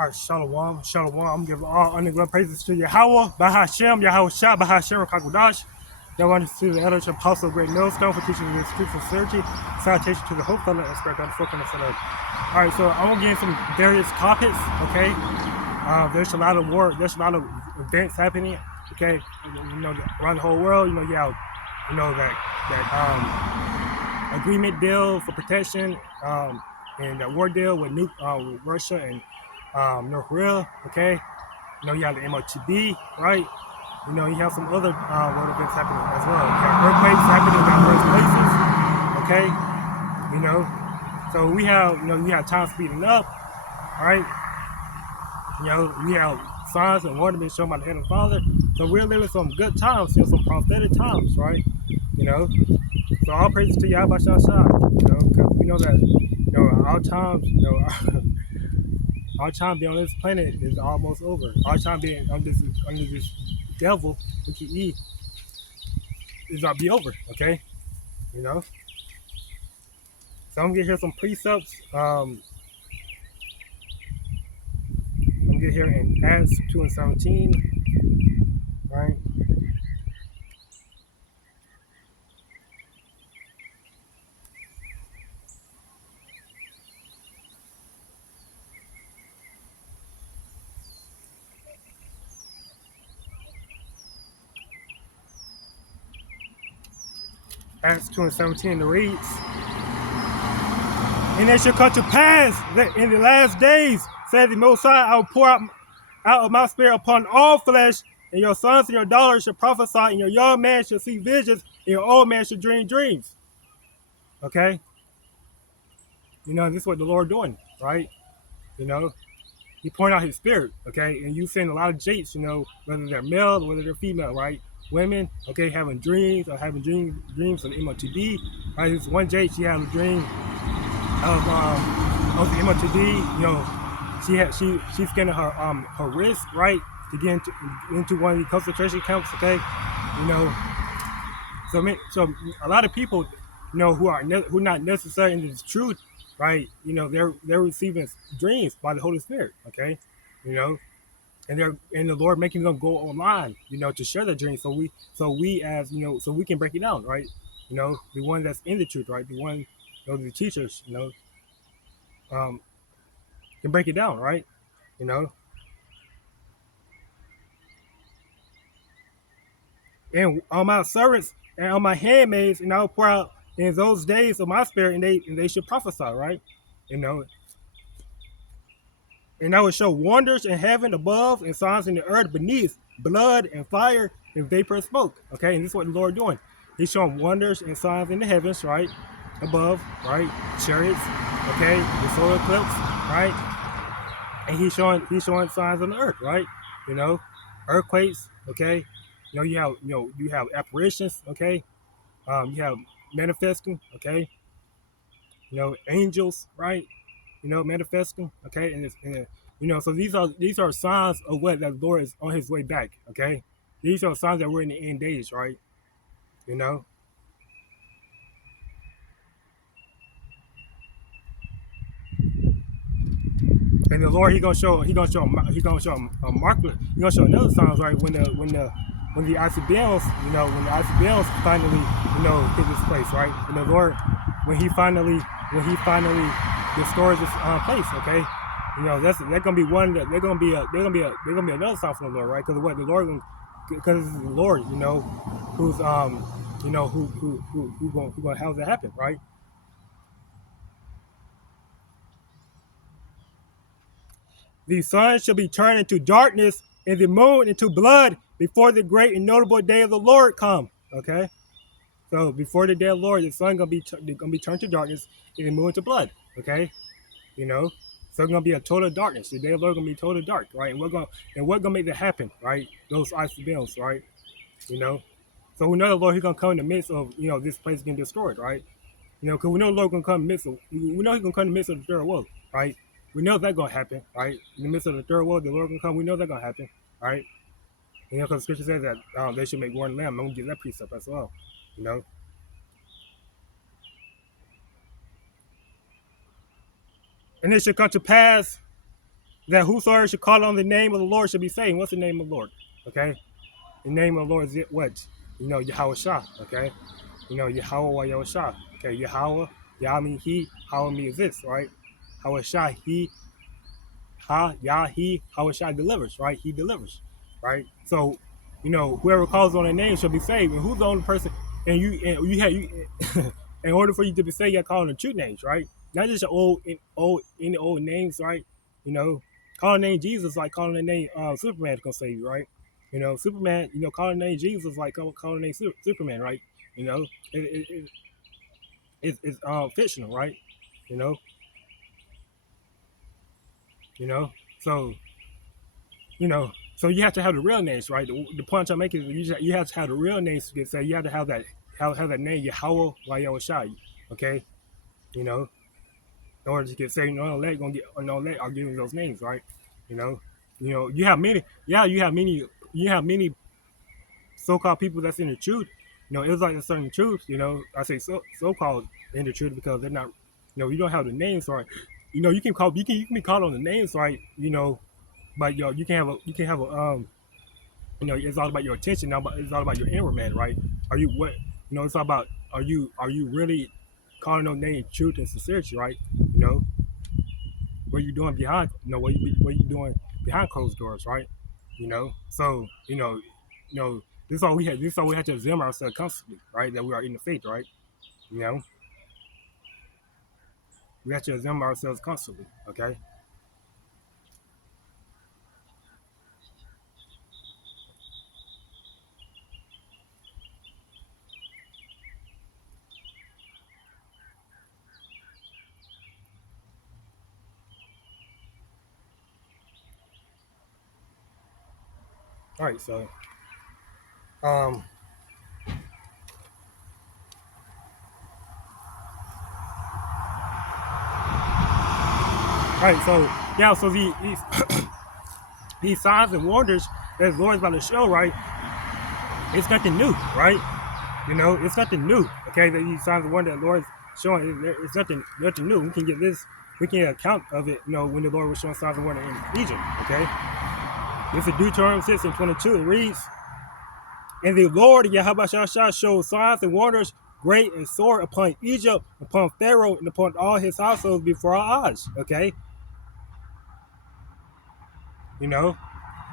All right, Shalom, Shalom. I'm giving all honor and glory praises to YAHAWAH, BAHASHAM, YAHAWAHSHI, BAHASHAM, QADASH. That runs to the elder apostle, great millstone for teaching the truth and sincerity, salutation to the hope of the spirit, God, the forefront of the Son. All right, so I'm gonna get into some various topics. Okay, there's a lot of war, there's a lot of events happening. Okay, around the whole world. That agreement deal for protection, and that war deal with Russia and North Korea. Okay, you have the Motb, right? You have some other world events happening as well. You have earthquakes happening in diverse places. Okay, so we have time speeding up, right? We have signs and wonders being shown by the hand of the Father. So we're living some good times, some prophetic times, right? So all praises to YAHAWAHSHI, because we know that, our times, our time being on this planet is almost over. Our time being under this devil, which E, is about to be over, okay? So I'm gonna get here some precepts. I'm gonna get here in Acts 2:17, right? Acts 2:17 reads, "And it shall come to pass that in the last days, said the Most High, I will pour out of my spirit upon all flesh, and your sons and your daughters shall prophesy, and your young man shall see visions, and your old man shall dream dreams." Okay? This is what the Lord doing, right? He pouring out his spirit, okay? And you seeing a lot of japes, whether they're male or whether they're female, right? Women, okay, having dreams or having dreams of the Motb, right? This one jape, she had a dream of the Motb. She's scanning her wrist, right, to get into one of the concentration camps, okay? So a lot of people, who are not necessarily into the truth, right? They're receiving dreams by the Holy Spirit, okay? And the Lord making them go online, to share their dreams, so we so we can break it down, right? The one that's in the truth, right? The one, the teachers, can break it down, right? And on my servants and on my handmaids, and I will pour out in those days of my spirit, and they should prophesy, right? And I will show wonders in heaven above and signs in the earth beneath, blood and fire and vapor and smoke. Okay, and this is what the Lord doing. He's showing wonders and signs in the heavens, right? Above, right? Chariots, okay, the solar eclipse, right? And he's showing signs on the earth, right? Earthquakes, okay. You have apparitions, okay. You have manifesting, okay. Angels, right? Manifesting, okay, so these are signs of what that Lord is on his way back, okay. These are signs that we're in the end days, right? And the Lord, he gonna show a marker, he gonna show another signs, right? When the ICBMs, finally, hit this place, right? And the Lord, when he finally destroys this place, okay? That's gonna be one that they're gonna be another sign from the Lord, right? Because what the Lord, because it's the Lord, who's who gonna have that happen, right? The sun shall be turned into darkness and the moon into blood before the great and notable day of the Lord come. Okay, so before the day of the Lord, the sun gonna be turned to darkness and the moon to blood. Okay, so it's gonna be a total darkness. The day of the Lord gonna be total dark, right? And what gonna make that happen, right? Those ice bills, right? So we know the Lord, he's gonna come in the midst of this place getting destroyed, right? Because we know the Lord gonna come in the midst of, we know he's gonna come in the midst of the third world, right? We know that's gonna happen, right? In the midst of the third world, the Lord gonna come. We know that's gonna happen, right? Because the Scripture says that they should make one lamb. I'm gonna give that precept as well, And it should come to pass that whosoever should call on the name of the Lord should be saved. What's the name of the Lord? Okay, the name of the Lord is it what? YAHAWAHSHI. Okay, YAHAWAH. Okay, Yahweh, Yah means he, Hawa means this, right? YAHAWAHSHI, he, he, YAHAWAHSHI delivers, right? He delivers, right? So, whoever calls on the name shall be saved. And who's the only person? And you have in order for you to be saved, you got to call on the true names, right? Not just any old names, right? Calling the name Jesus like calling the name Superman is gonna save you, right? Superman, calling the name Jesus like calling the name Superman, right? It's fictional, right? You know, you know. So so you have to have the real names, right? The point I'm making is you have to have the real names to get saved. You have to have that name Yahweh YAHWAHSHI, okay? In order to get saved, no elect gonna get no elect are giving those names, right? You have many, you have many so-called people that's in the truth. It's like a certain truth. I say so-called in the truth because they're not. You don't have the names right. You can be called on the names right. But you can have a it's all about your attention now. But it's all about your inward man, right? Are you what? It's all about are you really calling on name truth and sincerity, right? What you doing behind? What you doing behind closed doors, right? So this is all we have. This is all we have to examine ourselves constantly, right? That we are in the faith, right? You know, we have to examine ourselves constantly. Okay. All right. So, um, all right. So yeah. So these signs and wonders that the Lord's about to show, right? It's nothing new, right? It's nothing new. Okay. That these signs and wonders that the Lord's showing, it's nothing new. We can get this. We can get account of it. When the Lord was showing signs and wonders in Egypt. Okay. This is Deuteronomy 6:22. It reads, "And the Lord YAHAWAHSHI showed signs and wonders great and sore upon Egypt, upon Pharaoh, and upon all his household before our eyes." Okay,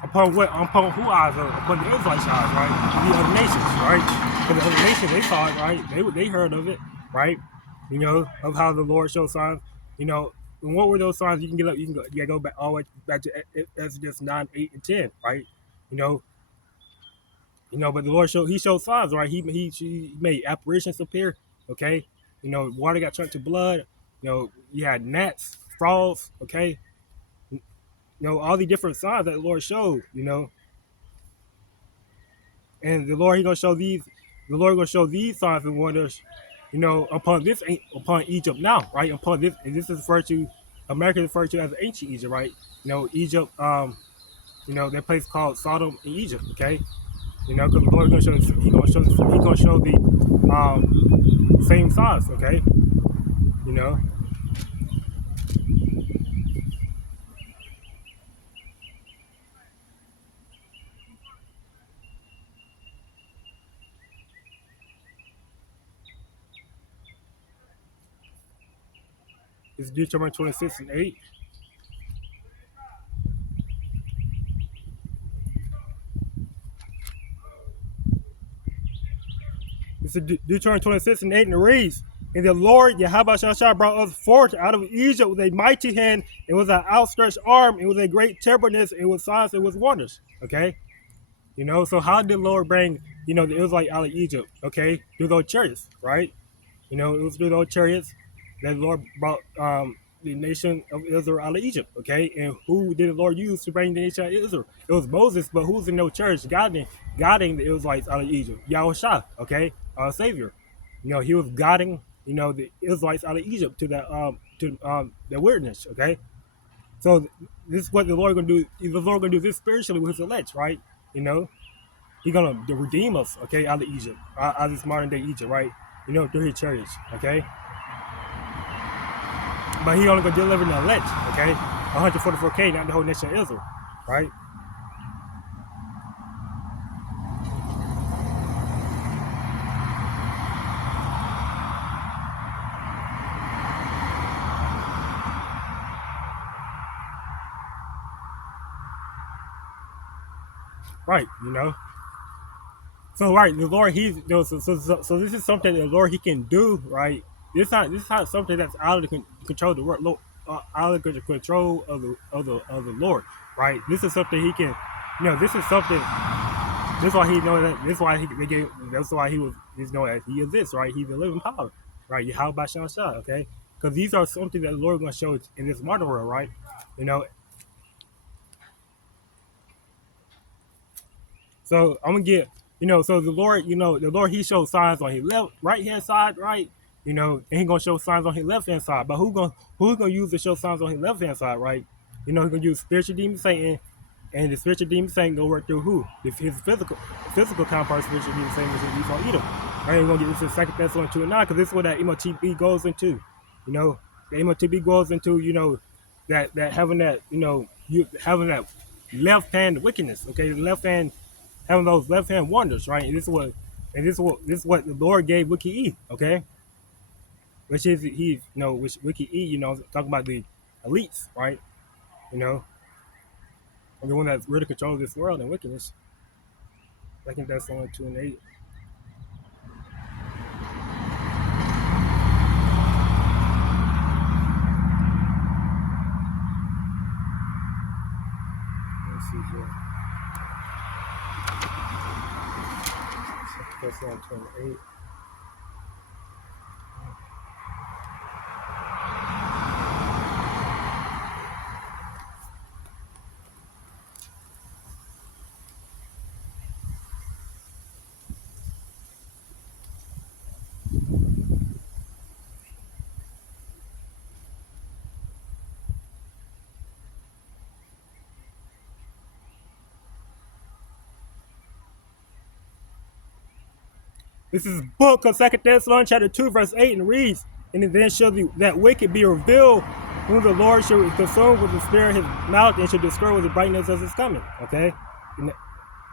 upon what? Upon who eyes? Upon the Israelites' eyes, right? The other nations, right? Because the other nations they saw it, right? They heard of it, right? Of how the Lord showed signs. And what were those signs? You can get up. You can go back all the way back to Exodus 9, 8, and 10, right? You know, but the Lord showed signs, right? He made apparitions appear. Okay, water got turned to blood. You had gnats, frogs. Okay, all the different signs that the Lord showed. And the Lord gonna show these. The Lord gonna show these signs and wonders. Upon Egypt now, right? Upon this, and this is referred to. America is referred to as ancient Egypt, right? Egypt. That place called Sodom in Egypt. Okay. Because the Lord gonna show the same signs, okay? You know. It's Deuteronomy 26 and 8. It's Deuteronomy 26 and 8, and it reads, "And the Lord YAHAWAHSHI brought us forth out of Egypt with a mighty hand, and with an outstretched arm, and with a great terribleness, and with signs and with wonders." Okay? So how did the Lord bring, the Israelites out of Egypt? Okay? Through those chariots, right? It was through those chariots that the Lord brought the nation of Israel out of Egypt. Okay, and who did the Lord use to bring the nation out of Israel? It was Moses, but who's in those chariots guiding the Israelites out of Egypt? YAHWAHSHI, okay, our Savior. He was guiding the Israelites out of Egypt to the wilderness. Okay, so this is what the Lord gonna do. The Lord gonna do this spiritually with His elect, right? He's gonna redeem us, okay, out of Egypt, out of this modern day Egypt, right? Through His chariots, okay. But He only gonna deliver the elect, okay. 144K, not the whole nation of Israel, right? Right, you know. So right, the Lord, He's so this is something that the Lord He can do, right? This is not something that's out of the control of the world, out of the control of the Lord, right? This is something He can, you know. This is something. This is why He know that. This is why they gave. That's why He's known as He exists, right? He's the living power, right? YAHAWAHSHI, okay? Because these are something that the Lord is going to show in this modern world, right? You know. So I'm gonna get, you know, so the Lord, you know, the Lord He shows signs on His left, right hand side, right? You know, and He gonna show signs on His left hand side. But who's gonna use to show signs on His left hand side, right? You know, He's gonna use spiritual demon Satan, and the spiritual demon Satan gonna work through who? His physical counterpart, spiritual demon Satan, which is He's gonna eat him. Right? We're gonna get this in 2 Thessalonians 2 and 9, because this is what that Motb goes into. You know, the Motb goes into, you know, that having that, you know, you having that left hand wickedness, okay, the left hand having those left hand wonders, right? And this is what the Lord gave Wiki E, okay? Which is He, you know, which Wiki E, you know, talking about the elites, right? You know, and the one that's really controlling this world and wickedness. I think that's only 2 and 8. Let's see here. That's only 2 and 8. This is book of 2 Thessalonians chapter 2, verse 8, and reads, and then shall that wicked be revealed, whom the Lord shall consume with the spirit of His mouth, and shall destroy with the brightness of His coming. Okay?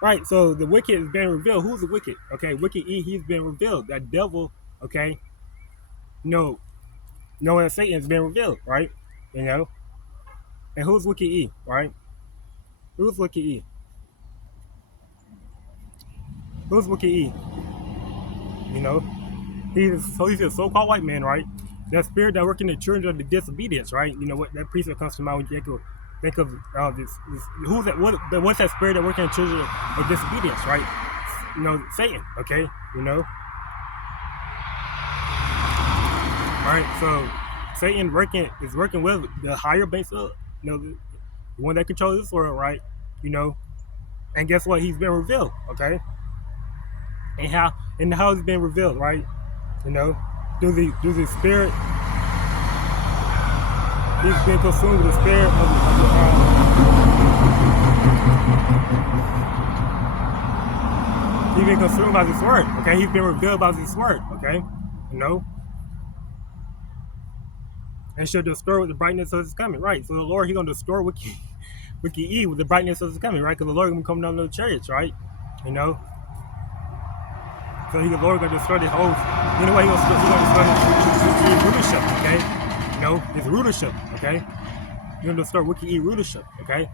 Right, so the wicked has been revealed. Who's the wicked? Okay, wicked E, he's been revealed. That devil, okay, no, that Satan has been revealed, right? You know? And who's wicked E, right? Who's wicked E? Who's wicked E? You know? He's a so-called white man, right? That spirit that working in the children of the disobedience, right? You know what? That precept comes to mind when you think of this. Who's that? What's that spirit that working in the children of disobedience, right? You know, Satan. Okay, you know. All right, so Satan is working with the higher base of, you know, the one that controls this world, right? You know, and guess what? He's been revealed, okay? And how it's been revealed, right? You know, through the spirit. He's been consumed with the spirit of he's been consumed by this word, okay? He's been revealed by this word, okay? You know? And shall destroy with the brightness of His coming, right? So the Lord, He's going to destroy wicked E with the brightness of His coming, right? Because the Lord is going to come down to the chariots, right? You know? So the Lord is going to destroy the whole, you know what? He's going to destroy his rulership, okay? You know, His rulership, okay? He's going to destroy wicked E rulership, okay?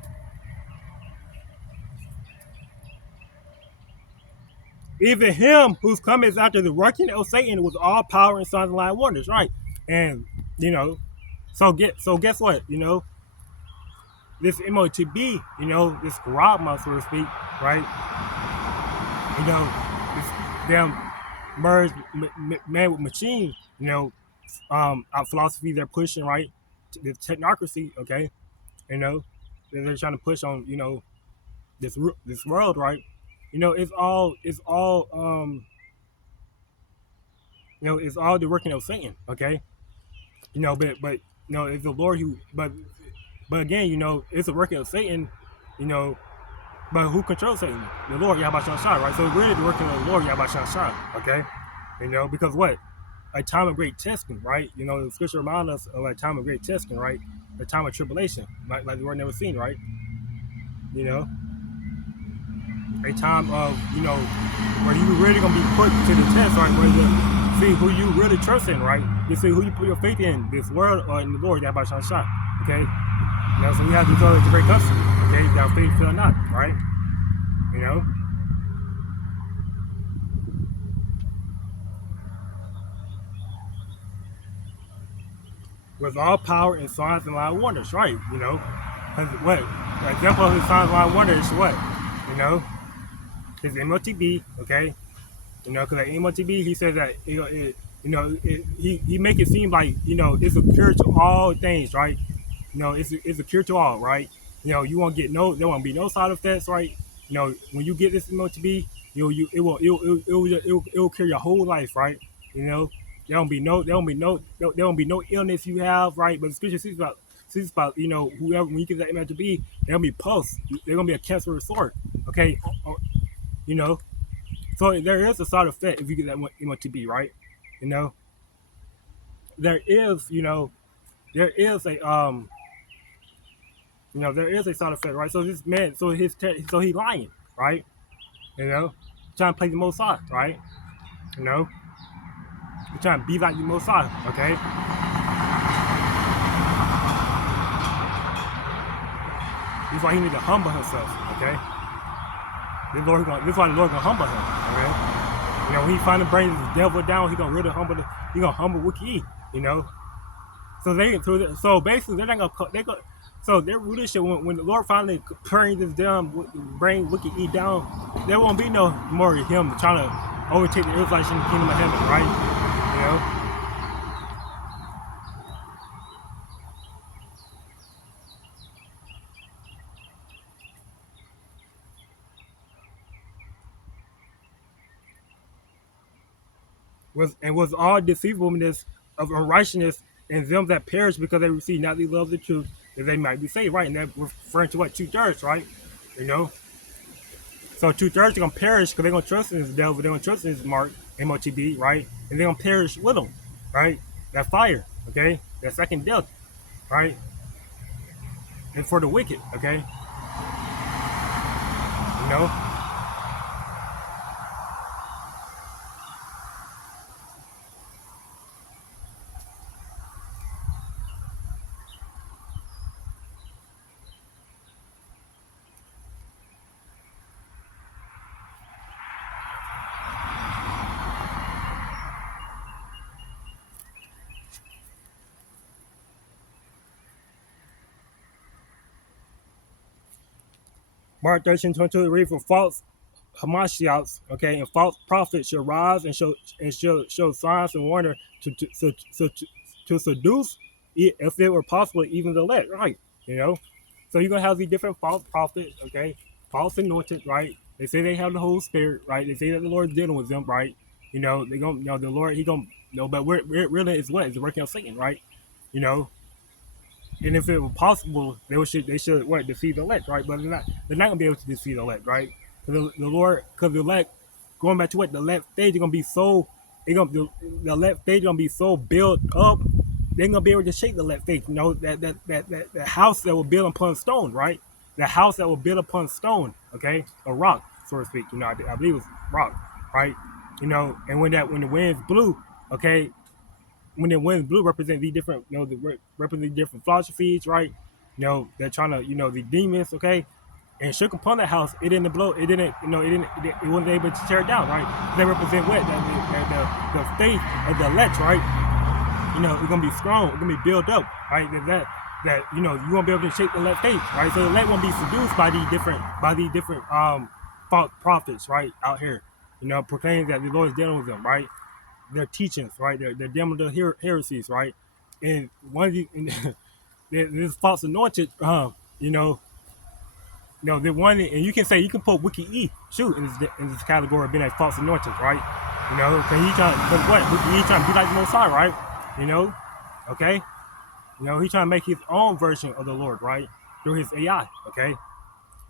Even Him whose coming is after the working of Satan with all power and signs and lying wonders, right? And, you know, so guess what? You know, this Motb, you know, this Grabma, so to speak, right? You know, this damn merged man with machine, you know, philosophy they're pushing, right? The technocracy, okay? You know, they're trying to push on, you know, this world, right? You know, it's all you know, it's all the working of Satan, okay? You know, but you know, it's the Lord who, but again, you know, it's a working of Satan, you know, but who controls Satan? The Lord YAHAWAHSHI, right? So it's really the working of the Lord YAHAWAHSHI, okay? You know, because what? a time of great testing, right? The scripture reminds us of a time of great testing, right? A time of tribulation, like the word never seen, right? You know, a time of, where you really gonna be put to the test, right? Where you see who you really trust in, right? You see who you put your faith in, this world or in the Lord, YAHAWAHSHI, okay? So you have to go into great custody, okay? That faith or not, right? You know? With all power and signs and light wonders, right? Because what? The example of his signs and light wonders is what? You know? His Motb, okay? Because at Motb, he says that he make it seem like it's a cure to all things, right? It's a cure to all, right? You won't get there won't be no side effects, right? When you get this Motb, it will cure your whole life, right? There won't be no illness you have, right? But the scripture speaks about whoever, when you get that Motb, there'll be pulse. They're gonna be a cancer resort, okay? You know, so there is a side effect if you get that Motb, right? You know, there is, there is a there is a side effect, right? So this man, so he lying, right? Trying to play the Most High, right? He's trying to be like the Most High, okay? That's why he need to humble himself, okay? This is why the Lord gonna humble him, okay? When he finally brings the devil down, he gonna really humble Wiki, So basically, they're not gonna. So their rulership, when the Lord finally brings this down, bring Wiki E down, there won't be no more of him trying to overtake the Israelites in the kingdom of heaven, right? Was all deceivableness of unrighteousness and them that perish because they receive not the love of the truth, that they might be saved, right? And that referring to what? 2/3, right? So 2/3 are gonna perish because they're gonna trust in this devil, they're gonna trust in his mark, Motb, right? And they're gonna perish with them, right? That fire, okay? That second death, right? And for the wicked, okay? You know? Mark 13:22 read for false Hamashiachs, okay, and false prophets shall rise and show signs and wonder to seduce, if it were possible, even the elect, right? So you're gonna have these different false prophets, okay, false anointed, right? They say they have the Holy Spirit, right? They say that the Lord is dealing with them, right? They gonna, the Lord, he gonna, but really is what is working on Satan, right? You know, and if it were possible, they should what, defeat the elect, right? But they're not gonna be able to defeat the elect, right? Because the elect, going back to what, the elect stage is gonna be so, the elect stage is gonna be so built up, they're gonna be able to shake the elect faith. That house that will build upon stone, right? The house that will build upon stone, okay, a rock, so to speak. I believe it was rock, right? And when the winds blew, okay, when the wind blew, represent the different, represent different philosophies, right? They're trying to, the demons, okay, and shook upon that house. It didn't blow. It didn't, it wasn't able to tear it down, right? They represent what? The faith of the elect, right? It's gonna be strong. It's gonna be built up, right? That you won't be able to shake the elect faith, right? So the elect won't be seduced by these different false prophets, right, out here, proclaiming that the Lord is dealing with them, right? Their teachings, right? They're dealing with the heresies, right? And one of the this false anointed, the one, and you can say, you can put Wiki E shoot in this category of being a false anointed, right? Because he trying, but what? Wiki E trying to be like the Most High, right? Okay. He trying to make his own version of the Lord, right? Through his AI, okay?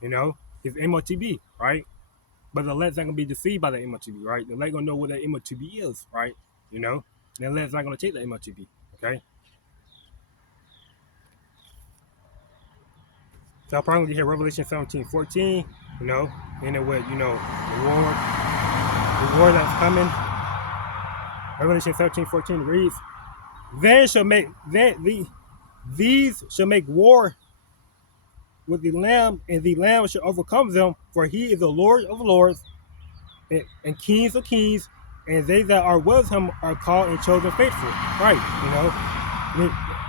His Motb, right? But the elect's not gonna be deceived by the Motb, right? The elect gonna know what that Motb is, right? And land's not going to take that Motb. Okay. So I'm probably going to hear Revelation 17:14. You know, and it with the war that's coming. Revelation 17:14 reads, these shall make war with the Lamb, and the Lamb shall overcome them, for he is the Lord of lords and kings of kings, and they that are with him are called and chosen faithful. Right,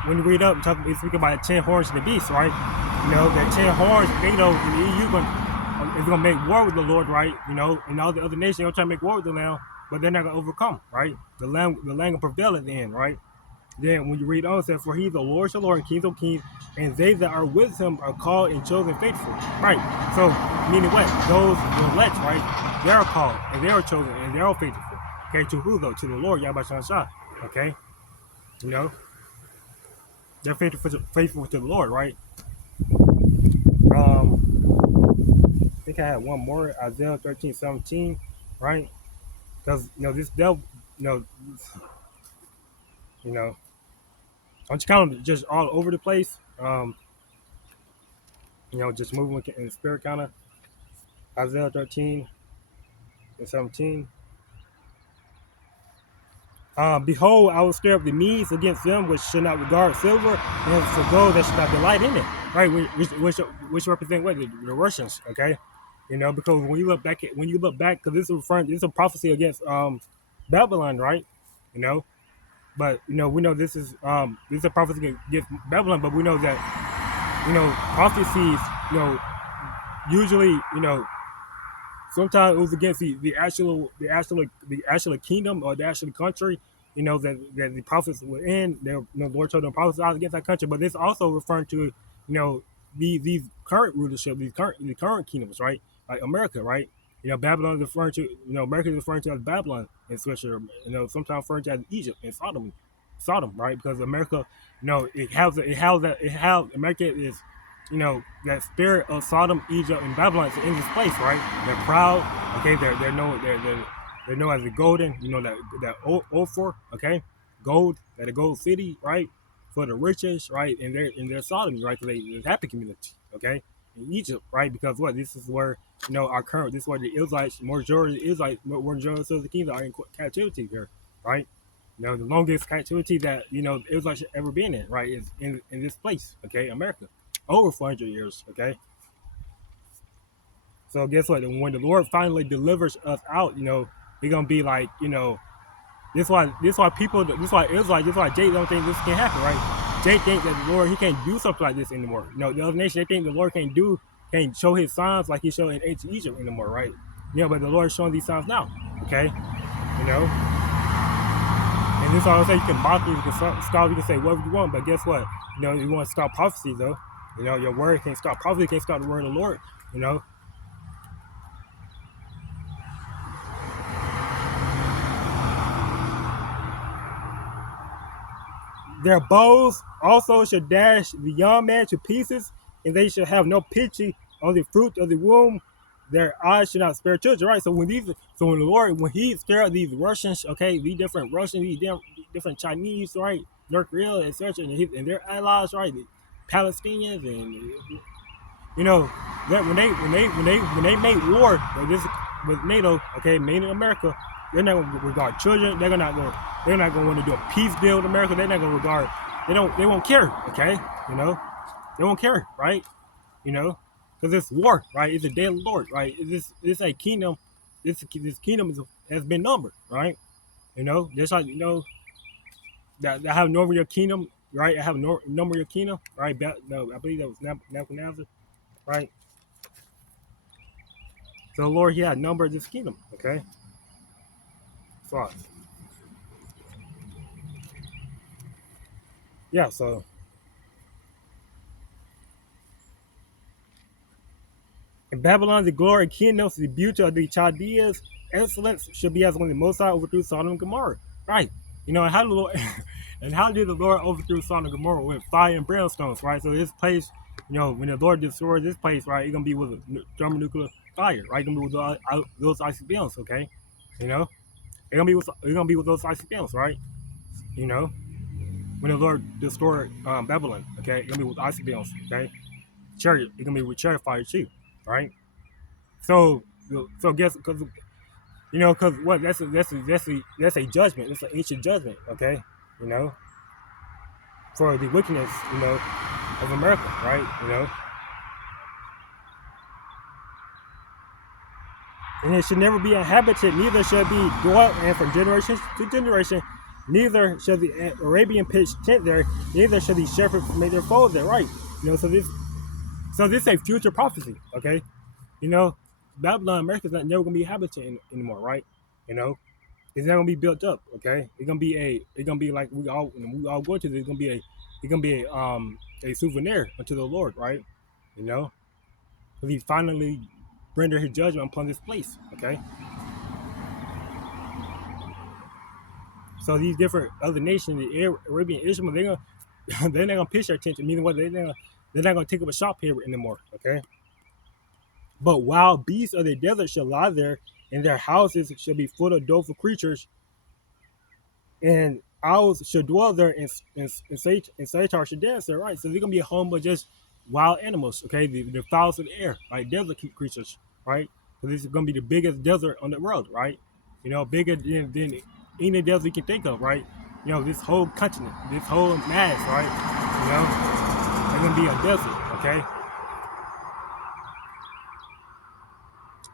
when you read up, it's speaking about the 10 horns of the beast, right? That 10 horns, is going to make war with the Lord, right? And all the other nations, they'll try to make war with the Lamb, but they're not going to overcome, right? The Lamb will prevail at the end, right? Then when you read on, it says, for he the Lord shall Lord and kings of kings, and they that are with him are called and chosen faithful. Right. So, meaning what? Those elect, right? They are called, and they are chosen, and they are faithful. Okay, to who though? To the Lord, YAHAWAHSHI. Okay? They're faithful to the Lord, right? I think I had one more, Isaiah 13:17, right? Because, this devil, I'm just kind of just all over the place. Just moving in the spirit kind of. Isaiah 13:17. Behold, I will stir up the Medes against them which should not regard silver, and for gold that should not delight in it. Right, which represent what? The Russians, okay? Because when you look back, because this is a prophecy against Babylon, right? But we know this is a prophecy against Babylon, but we know that prophecies, usually, sometimes it was against the actual kingdom or the actual country, that the prophets were in. The Lord told them prophets out against that country, but this also referring to these current rulership, the current kingdoms, right? Like America, right? Babylon is referring to America is referring to as Babylon in Scripture. Sometimes referring to as Egypt and Sodom, right? Because America, America is, that spirit of Sodom, Egypt, and Babylon is in this place, right? They're proud, okay. They're known as the golden, that Ophir, okay, gold, that a gold city, right, for the richest, right, and they're Sodom, right, because they're happy community, okay, in Egypt, right, because what this is where this is where the Israelites, majority of the Israelites, majority of the kingdom are in captivity here, right. The longest captivity that the Israelites should ever been in, right, is in this place, okay, America. Over 400 years, okay? So guess what? When the Lord finally delivers us out, we're gonna be like, this why Israel, this why Jake don't think this can happen, right? Jake think that the Lord, he can't do something like this anymore. The other nation, they think the Lord can't show his signs like he showed in ancient Egypt anymore, right? But the Lord is showing these signs now, okay? And this all I say, you can mock me, you can scoff, you can say whatever you want, but guess what? You want to stop prophecy though. Your word can't stop. Prophecy can't stop the word of the Lord. Their bows also shall dash the young man to pieces, and they shall have no pity on the fruit of the womb. Their eyes should not spare children. Right. So when the Lord, when he scared these Russians, okay, these different Russians, these different Chinese, right, North Korea, etc., and their allies, right, the Palestinians, and that when they make war with NATO, okay, made in America, they're not going to regard children. They're not going to want to do a peace deal with America. They're not going to regard. They won't care. Okay, they won't care, right? Because it's war, right? It's a day of the Lord, right? This a kingdom. This kingdom has been numbered, right? Just like that I have numbered your kingdom, right? I have numbered your kingdom, right? No, I believe that was Nebuchadnezzar, right? So the Lord, he had numbered this kingdom, okay? So yeah, so in Babylon, the glory and kingdoms, the beauty of the Chaldeans, excellence should be as when the Most High overthrew Sodom and Gomorrah, right? And how did the Lord and how did the Lord overthrow Sodom and Gomorrah? With fire and brimstones, right? So this place, when the Lord destroys this place, right, it's gonna be with a thermonuclear fire, right? It's gonna be with those icy bills, okay? It's gonna be with those icy bills, right? You know, when the Lord destroyed Babylon, okay, it's gonna be with icy bills, okay, chariot, it's gonna be with chariot fire too, right? So, guess because because what that's a judgment, it's an ancient judgment, okay, you know, for the wickedness, of America, right, and it should never be inhabited, neither shall be dwelt, and from generation to generation, neither shall the Arabian pitch tent there, neither shall the shepherds make their fold there, right? So this is a future prophecy, okay? You know, Babylon, America's not never gonna be inhabited anymore, right? You know, it's not gonna be built up, okay? It's gonna be like we all go to this. It's gonna be a souvenir unto the Lord, right? You know, because He finally rendered His judgment upon this place, okay? So these different other nations, the Arabian Israel, they're not gonna pitch their attention. Meaning what they're not gonna take up a shop here anymore, okay? But wild beasts of the desert shall lie there, and their houses shall be full of doleful creatures, and owls shall dwell there, and satyrs shall dance there, right? So they're gonna be a home of just wild animals, okay? The fowls of the air, right? Desert creatures, right? So this is gonna be the biggest desert on the world, right? Bigger than any desert you can think of, right? This whole continent, this whole mass, right? They're gonna be a desert, okay?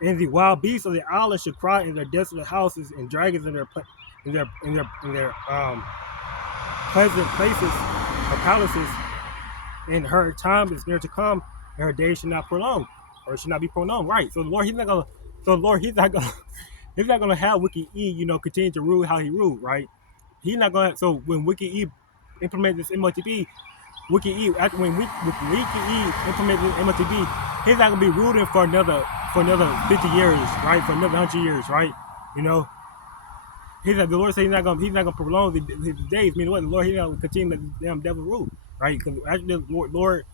And the wild beasts of the island should cry in their desolate houses, and dragons in their pleasant places or palaces. And her time is near to come, and her days should not prolong, or should not be prolonged. Right. So the Lord, He's not gonna. So the Lord, He's not gonna. He's not gonna have Wicked E, continue to rule how He ruled. Right. He's not gonna. So when Wicked E implement this Motb, Wicked E after when Wicked E implement this Motb, He's not gonna be ruling for another 50 years, right? For another 100 years, right? The Lord said He's not gonna prolong his days. Meaning what? The Lord, He's not gonna continue to let the damn devil rule, right? Because after the Lord,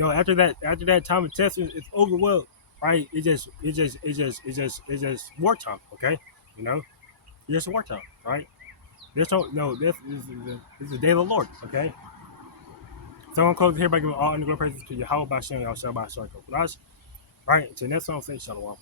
after that time of testing it's over, well, right? It's just wartime, okay? It's just wartime, right? This is the day of the Lord, okay? So I'm gonna close here by giving all the glory praises to YAHAWAH BAHASHAM, YAHAWAHSHI, QADASH. Right, until next time, say Shalom.